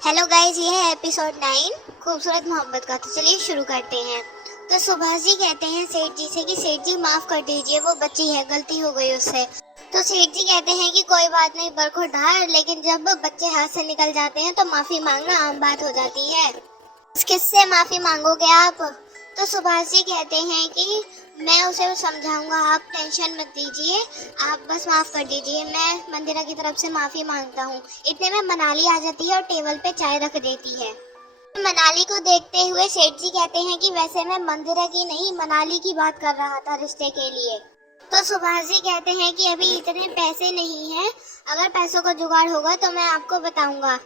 Hello guys, ये है episode 9 खूबसूरत मोहब्बत का। तो चलिए शुरू करते हैं। तो सुभाष जी कहते हैं सेठ जी से कि सेठ जी माफ कर दीजिए, वो बच्ची है, गलती हो गई उससे। तो सेठ जी कहते हैं कि कोई बात नहीं बरखुरदार, लेकिन जब बच्चे हाथ से निकल जाते हैं तो माफी मांगना आम बात हो जाती है। किससे माफी मांगोगे आप? तो सुभाष जी कहते हैं कि मैं उसे समझाऊंगा, आप टेंशन मत लीजिए, आप बस माफ कर दीजिए, मैं मंदिरा की तरफ से माफी मांगता हूँ। इतने में मनाली आ जाती है और टेबल पे चाय रख देती है। मनाली को देखते हुए सेठ जी कहते हैं कि वैसे मैं मंदिरा की नहीं, मनाली की बात कर रहा था रिश्ते के लिए। तो सुभाष जी कहते हैं कि अभी इतने पैसे नहीं हैं, अगर पैसों का जुगाड़ होगा तो मैं आपको बताऊंगा।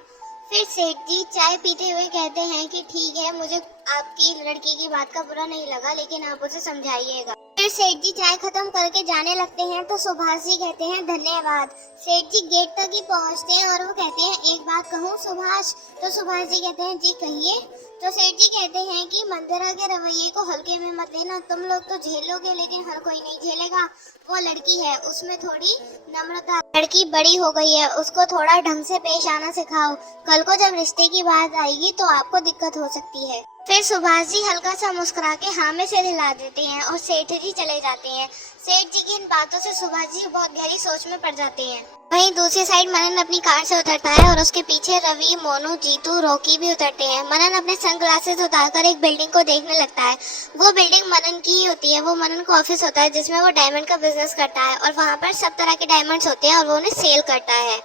फिर सेठ जी चाय पीते हुए कहते हैं कि ठीक है, मुझे आपकी लड़की की बात का बुरा नहीं लगा, लेकिन आप उसे समझाइएगा। फिर सेठ जी चाय खत्म करके जाने लगते हैं तो सुभाष जी कहते हैं धन्यवाद। सेठ जी गेट तक ही पहुंचते हैं और वो कहते हैं एक बात कहूँ सुभाष? तो सुभाष जी कहते हैं जी कहिए। तो सेठ जी कहते हैं कि मंदिरा के रवैये को हल्के में मत लेना, तुम लोग तो झेलोगे लेकिन हर कोई नहीं झेलेगा। वो लड़की है, उसमें थोड़ी नम्रता, लड़की बड़ी हो गई है, उसको थोड़ा ढंग से पेश आना सिखाओ, कल को जब रिश्ते की बात आएगी तो आपको दिक्कत हो सकती है। फिर सुभाष जी हल्का सा मुस्कुरा के हाँ में सिर हिला देते हैं और सेठ जी चले जाते हैं। सेठ जी की इन बातों से सुभाष जी बहुत गहरी सोच में पड़ जाते हैं। वहीं दूसरी साइड मनन अपनी कार से उतरता है और उसके पीछे रवि, मोनू, जीतू, रॉकी भी उतरते हैं। मनन अपने सनग्लासेस उतारकर एक बिल्डिंग को देखने लगता है। वो बिल्डिंग मनन की ही होती है। वो मनन का ऑफिस होता है जिसमें वो डायमंड का बिजनेस करता है और वहाँ पर सब तरह के डायमंड्स होते हैं और वो उन्हें सेल करता है।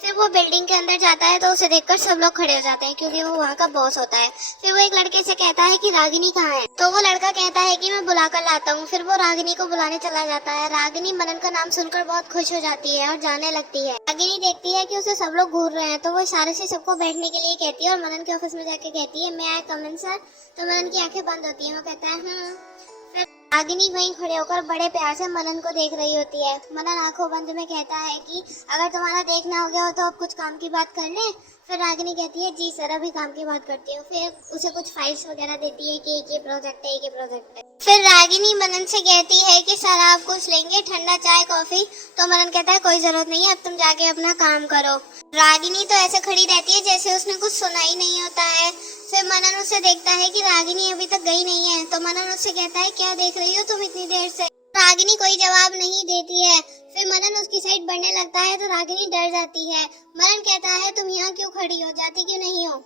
फिर वो बिल्डिंग के अंदर जाता है तो उसे देखकर सब लोग खड़े हो जाते हैं क्योंकि वो वहाँ का बॉस होता है। फिर वो एक लड़के से कहता है कि रागिनी कहाँ है? तो वो लड़का कहता है कि मैं बुलाकर लाता हूँ। फिर वो रागिनी को बुलाने चला जाता है। रागिनी मनन का नाम सुनकर बहुत खुश हो जाती है और जाने लगती है। रागिनी देखती है कि उसे सब लोग घूर रहे हैं तो वो इशारे से सबको बैठने के लिए कहती है और मनन के ऑफिस में जाके कहती है मैं आई कम इन सर। तो मनन की आंखें बंद होती है। वो कहता है रागिनी वहीं खड़े होकर बड़े प्यार से मनन को देख रही होती है। मनन आंखों बंद में कहता है कि अगर तुम्हारा देखना हो गया हो तो अब कुछ काम की बात कर लें। फिर रागिनी कहती है जी सर, अभी काम की बात करती हूँ। फिर उसे कुछ फाइल्स वगैरह देती है कि एक ये प्रोजेक्ट है, एक ये प्रोजेक्ट है। फिर रागिनी मनन से कहती है कि सर आप कुछ लेंगे, ठंडा चाय कॉफी? तो मनन कहता है कोई जरूरत नहीं है, अब तुम जाके अपना काम करो। रागिनी तो ऐसे खड़ी रहती है जैसे उसने कुछ सुना ही नहीं होता है। फिर मनन उसे देखता है कि रागिनी अभी तक गई नहीं है तो मनन उससे कहता है क्या देख रही हो तुम इतनी देर से? रागिनी कोई जवाब नहीं देती है। फिर मनन उसकी साइड बढ़ने लगता है तो रागिनी डर जाती है। मनन कहता है तुम यहाँ क्यों खड़ी हो, जाती क्यों नहीं हो?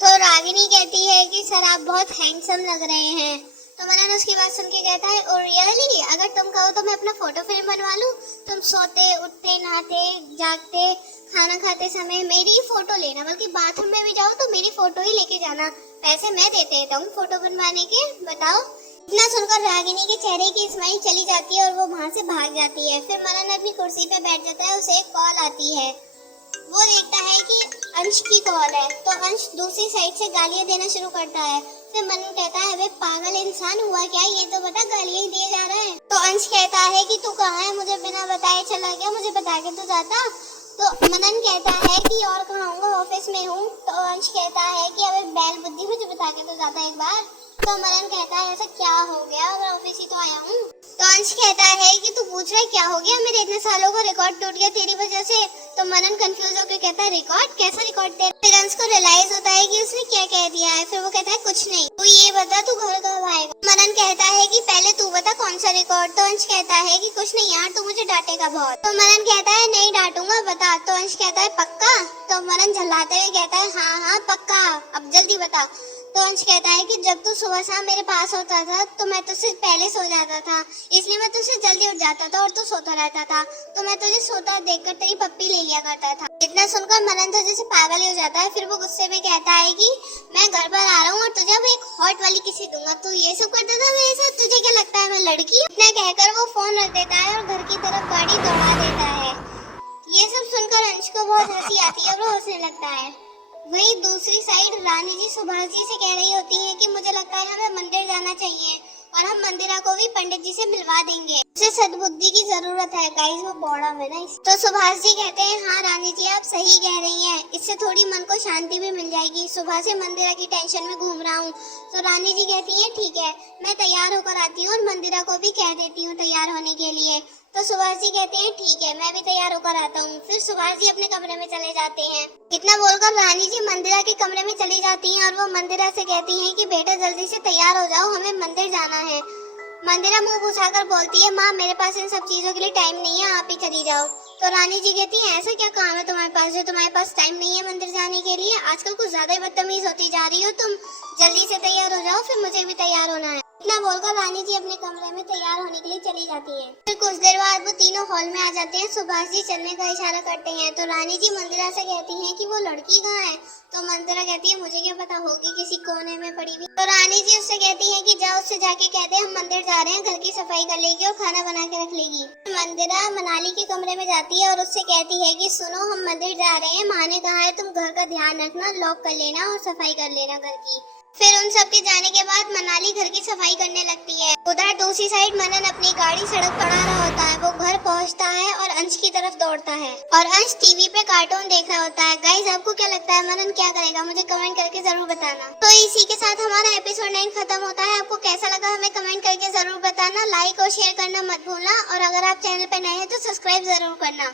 तो रागिनी कहती है कि सर आप बहुत हैंडसम लग रहे हैं। तो मनन उसकी बात सुन के कहता है ओ रियली, अगर तुम कहो तो मैं अपना फोटो फ्रेम बनवा लूं। तुम सोते उठते नहाते जागते खाना खाते समय मेरी ही फोटो लेना, बल्कि बाथरूम में भी जाओ तो मेरी फोटो ही लेके जाना, पैसे मैं दे देता हूँ फोटो बनवाने के, बताओ। इतना सुनकर रागिनी के चेहरे की स्माइल चली जाती है और वो वहाँ से भाग जाती है। फिर मनन अपनी कुर्सी पे बैठ जाता है। उसे एक कॉल आती है। वो देखता है कि अंश की कॉल है तो अंश दूसरी साइड से गालियां देना शुरू करता है। फिर मनन कहता है अबे पागल इंसान, हुआ क्या? ये तो बता, गालियां ही दिए जा रहा है। तो अंश कहता है कि तू कहाँ है, मुझे बिना बताए चला गया, मुझे बता के तो जाता। तो मनन कहता है कि और कहाँ हूँ, ऑफिस में हूँ। तो अंश कहता है कि अबे बैल बुद्धि, मुझे बता के तो जाता एक बार। तो मनन कहता है ऐसा क्या हो गया, मैं ऑफिस ही तो आया हूँ। तो अंश कहता है कि तू पूछ रहा है क्या हो गया, मेरे इतने सालों का रिकॉर्ड टूट गया तेरी वजह से। तो मनन कंफ्यूज होकर कहता है रिकॉर्ड? कैसा रिकॉर्ड तेरा? फिर अंश को रियलाइज होता है कि उसने क्या कह दिया है। फिर वो कहता है कुछ नहीं, तू ये बता तू घर कब आएगा? मनन कहता है कि पहले तू बता कौन सा रिकॉर्ड? तो अंश कहता है कि कुछ नहीं यार, तू मुझे डांटेगा बहुत। तो मनन कहता है नहीं डांटूंगा, बता। तो अंश कहता है पक्का? तो मनन झल्लाते हुए कहता है हाँ हाँ पक्का, अब जल्दी बता। तो अंश कहता है कि जब तू सुबह शाम मेरे पास होता था तो मैं तुझसे पहले सो जाता था, इसलिए मैं तुझसे जल्दी उठ जाता था और तू सोता रहता था, तो मैं तुझे सोता देखकर तेरी पप्पी ले लिया करता था। इतना सुनकर मनन तो जैसे पागल ही हो जाता है। फिर वो गुस्से में कहता है कि मैं घर पर आ रहा हूँ और तुझे अब एक हॉट वाली किसी दूंगा, तू ये सब करता था मेरे साथ, तुझे क्या लगता है मैं लड़की? इतना कहकर वो फोन रख देता है और घर की तरफ गाड़ी दौड़ा देता है। ये सब सुनकर अंश को बहुत हंसी आती है और वो हंसने लगता है। वहीं दूसरी साइड रानी जी सुभाष जी से कह रही होती है कि मुझे लगता है हमें मंदिर जाना चाहिए और हम मंदिरा को भी पंडित जी से मिलवा देंगे, उसे सद्बुद्धि की जरूरत है। गाइस वो बॉडा में ना। तो सुभाष जी कहते हैं हाँ रानी जी आप सही कह रही हैं, इससे थोड़ी मन को शांति भी मिल जाएगी, सुबह से मंदिरा की टेंशन में घूम रहा हूँ। तो रानी जी कहती है ठीक है, मैं तैयार होकर आती हूँ और मंदिरा को भी कह देती हूँ तैयार होने के लिए। तो सुभाष जी कहते हैं ठीक है, मैं भी तैयार होकर आता हूँ। फिर सुभाष जी अपने कमरे में चले जाते हैं। इतना बोलकर रानी जी मंदिरा के कमरे में चली जाती हैं और वो मंदिरा से कहती हैं कि बेटा जल्दी से तैयार हो जाओ, हमें मंदिर जाना है। मंदिरा मुंह घुसाकर बोलती है माँ मेरे पास इन सब चीजों के लिए टाइम नहीं है, आप ही चली जाओ। तो रानी जी कहती है ऐसा क्या काम है तुम्हारे पास जो तुम्हारे पास टाइम नहीं है मंदिर जाने के लिए? आजकल कुछ ज्यादा ही बदतमीज होती जा रही हो तुम। जल्दी से तैयार हो जाओ, फिर मुझे भी तैयार होना है। इतना बोलकर रानी जी अपने कमरे में तैयार होने के लिए चली जाती है। फिर कुछ देर बाद वो तीनों हॉल में आ जाते हैं। सुभाष जी चलने का इशारा करते हैं तो रानी जी मंदिरा से कहती हैं कि वो लड़की कहाँ है? तो मंदिरा कहती है मुझे क्या पता, होगी किसी कोने में पड़ी हुई। तो रानी जी उससे कहती है कि जाओ उससे जाके कह दे हम मंदिर जा रहे हैं, घर की सफाई कर लेगी और खाना बना के रख लेगी। मंदिरा मनाली के कमरे में जाती है और उससे कहती है कि सुनो हम मंदिर जा रहे हैं, माँ ने कहा है तुम घर का ध्यान रखना, लॉक कर लेना और सफाई कर लेना घर की। फिर उन सब के जाने के बाद मनाली घर की सफाई करने लगती है। उधर दूसरी साइड मनन अपनी गाड़ी सड़क पर आ रहा होता है। वो घर पहुंचता है और अंश की तरफ दौड़ता है और अंश टीवी पे कार्टून देख रहा होता है। गाइस आपको क्या लगता है मनन क्या करेगा? मुझे कमेंट करके जरूर बताना। तो इसी के साथ हमारा एपिसोड 9 खत्म होता है। आपको कैसा लगा हमें कमेंट करके जरूर बताना। लाइक और शेयर करना मत भूलना और अगर आप चैनल पे नए हैं तो सब्सक्राइब जरूर करना।